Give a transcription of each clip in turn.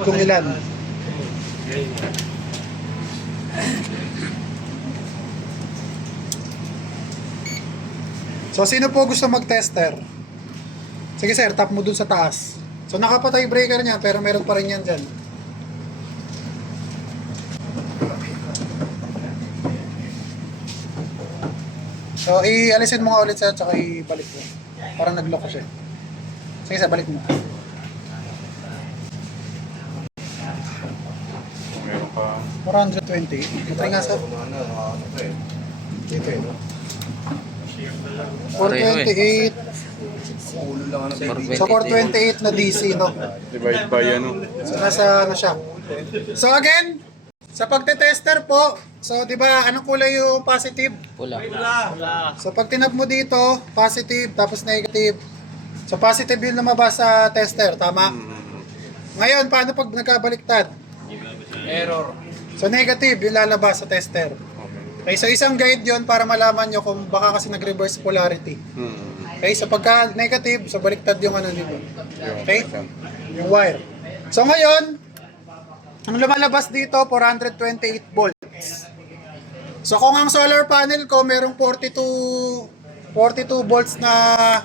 Kung ilan. So, sino po gusto mag-tester? Sige sir, tap mo dun sa taas. So, nakapatay breaker niya, pero meron pa rin yan dyan. So, ialisin mo nga ulit sir, tsaka ibalik mo. Parang nag-lock siya. Sige sir, balik mo. Meron pa. 420. Matry nga sir. Dito eh, no? 428. So 428 na DC, no? Divide by ano. So nasa ano siya. So again, sa pagte-tester po, so di ba anong kulay yung positive? Pula. So pag tinap mo dito, positive tapos negative. So positive yung lumabas sa tester, tama? Ngayon, paano pag nagkabaliktad? Error. So negative yung lalabas sa tester. Okay, so isang guide yon para malaman nyo kung baka kasi nag-reverse polarity. Okay, so pagka negative, so baliktad yung ano dito. Okay? Yung wire. So ngayon, ang lumalabas dito, 428 volts. So kung ang solar panel ko merong 42 volts na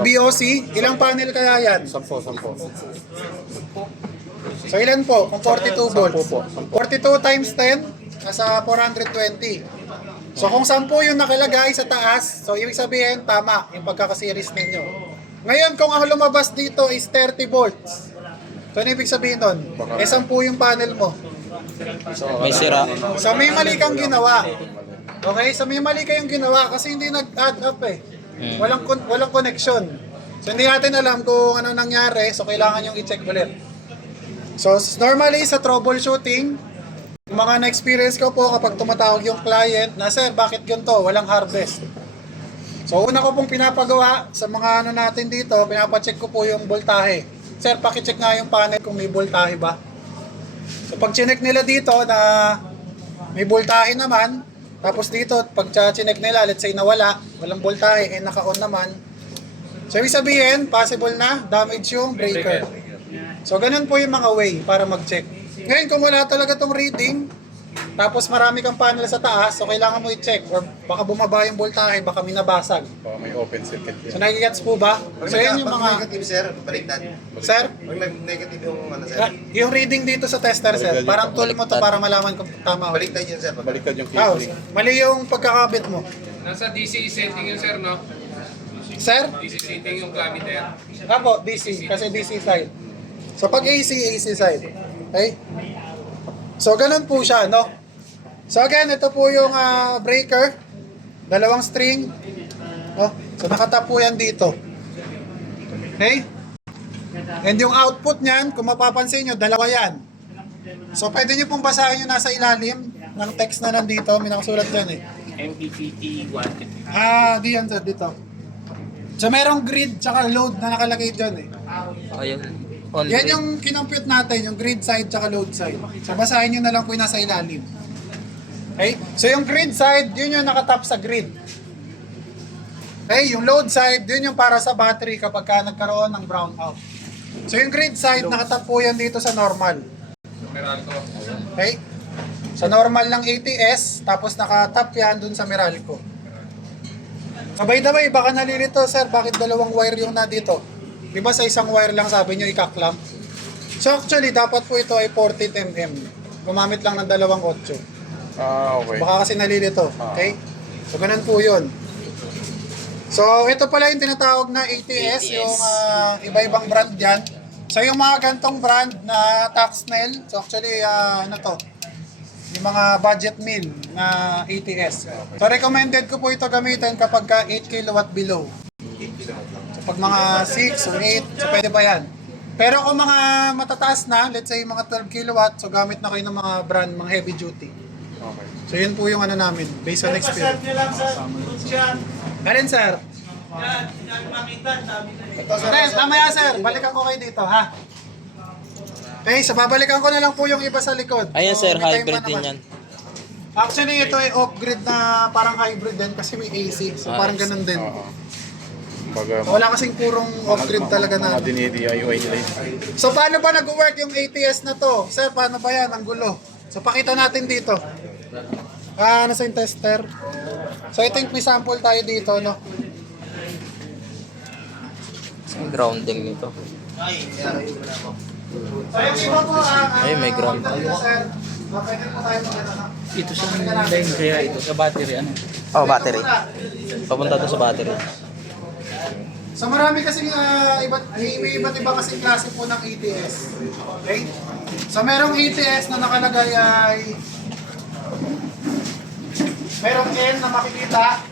BOC, ilang panel kaya yan? 10. So ilan po? Kung 42 volts. 10 42 times 10, nasa 420. So kung 10 yung nakalagay sa taas, so ibig sabihin, tama yung pagkakasiris ninyo. Ngayon, kung ang lumabas dito is 30 volts, so ano ibig sabihin nun? 10 yung panel mo. May sira. So may mali kang ginawa. Okay? So may mali kayong ginawa kasi hindi nag-add up eh. Walang connection. So hindi natin alam kung ano nangyari, so kailangan yung i-check ulit. So normally sa troubleshooting, yung mga na-experience ko po kapag tumatawag yung client na, sir, bakit ganito? Walang harvest. So una ko pong pinapagawa sa mga ano natin dito, pinapacheck ko po yung voltahe. Sir, pakicheck nga yung panel kung may voltahe ba. So pag chinek nila dito na may voltahe naman, tapos dito pag chinek nila, let's say nawala, walang voltahe, eh naka-on naman. So ibig sabihin, possible na damage yung breaker. So ganun po yung mga way para mag-check. Ngayon kung wala talaga tong reading, tapos marami kang panel sa taas, so kailangan mo i-check or baka bumaba yung voltahe, baka may nabasag. Baka may open circuit So yan. nakikigets po ba? So yan yung mga... negative, sir, baliktad. Sir, Pag may negative yung ano, sir. yung reading dito sa tester, sir, parang tool mo to para malaman kung tama. Baliktad yun, sir. Baliktad yung Oh, casing. mali yung pagkakabit mo. Nasa DC setting yun, sir, no? Sir? DC setting yung clamiter. Apo, DC, kasi DC side. So pag AC, AC side. Okay? So ganun po siya, no? So again, ito po yung breaker. Dalawang string. No? So nakatap po yan dito. Okay? And yung output niyan, kung mapapansin nyo, dalawa yan. So pwede nyo pong basahin yung nasa ilalim ng text na nandito. May nakasulat dyan eh. MPPT 1. Di yan sir, dito. So merong grid tsaka load na nakalagay dyan eh. Ayun. Yan yung kinompute natin, yung grid side tsaka load side. So basahin nyo na lang po yung nasa ilalim. Okay? So yung grid side, yun yung nakatap sa grid. Okay? Yung load side, yun yung para sa battery kapag ka nagkaroon ng brownout. So yung grid side, nakatap po yan dito sa normal. Okay? Sa normal ng ATS, tapos nakatap yan dun sa Meralco. So by the way, baka nalilito sir, bakit dalawang wire yung na dito? Di ba sa isang wire lang sabi nyo ikaklamp? So actually, dapat po ito ay 40mm. Gumamit lang ng 2.8. Okay. Baka kasi nalilito. Okay? So ganun po yun. So ito pala yung tinatawag na ATS, yung iba-ibang brand dyan. So yung mga gantong brand na Taxnel, so actually ano to? Yung mga budget meal na ATS. So recommended ko po ito gamitin kapag ka 8 kilowatt below. So pag mga 6 or 8, so pwede pa yan. Pero kung mga matataas na, let's say mga 12 kilowatt, so gamit na kayo ng mga brand, mga heavy duty. Okay. So yun po yung ano namin, based on experience. Alin sir? Sir, mamaya sir, balikan ko kayo dito ha. Okay, so babalikan ko na lang po yung iba sa likod. Ayan So, sir, may time hybrid pa din naman. yan. Actually, ito ay off-grid na parang hybrid din kasi may AC. So parang ganun din. Baga, Wala kasing purong off-grid talaga na. Mga dinidiyay nila yun. So paano ba nag-work yung ATS na to? Sir, paano ba yan? Ang gulo. So pakita natin dito. Nasa yung tester. So ito yung may sample tayo dito, no? Ang grounding nito. So yung iba po, Ay, may ground. Sir, pwede po tayo mag-ano. Ito sa line kaya ito sa battery ano. Oh, battery. Papunta to sa battery. So marami kasing may iba't iba kasing klase po ng ATS. Okay? So merong ATS na nakalagay ay merong N na makikita.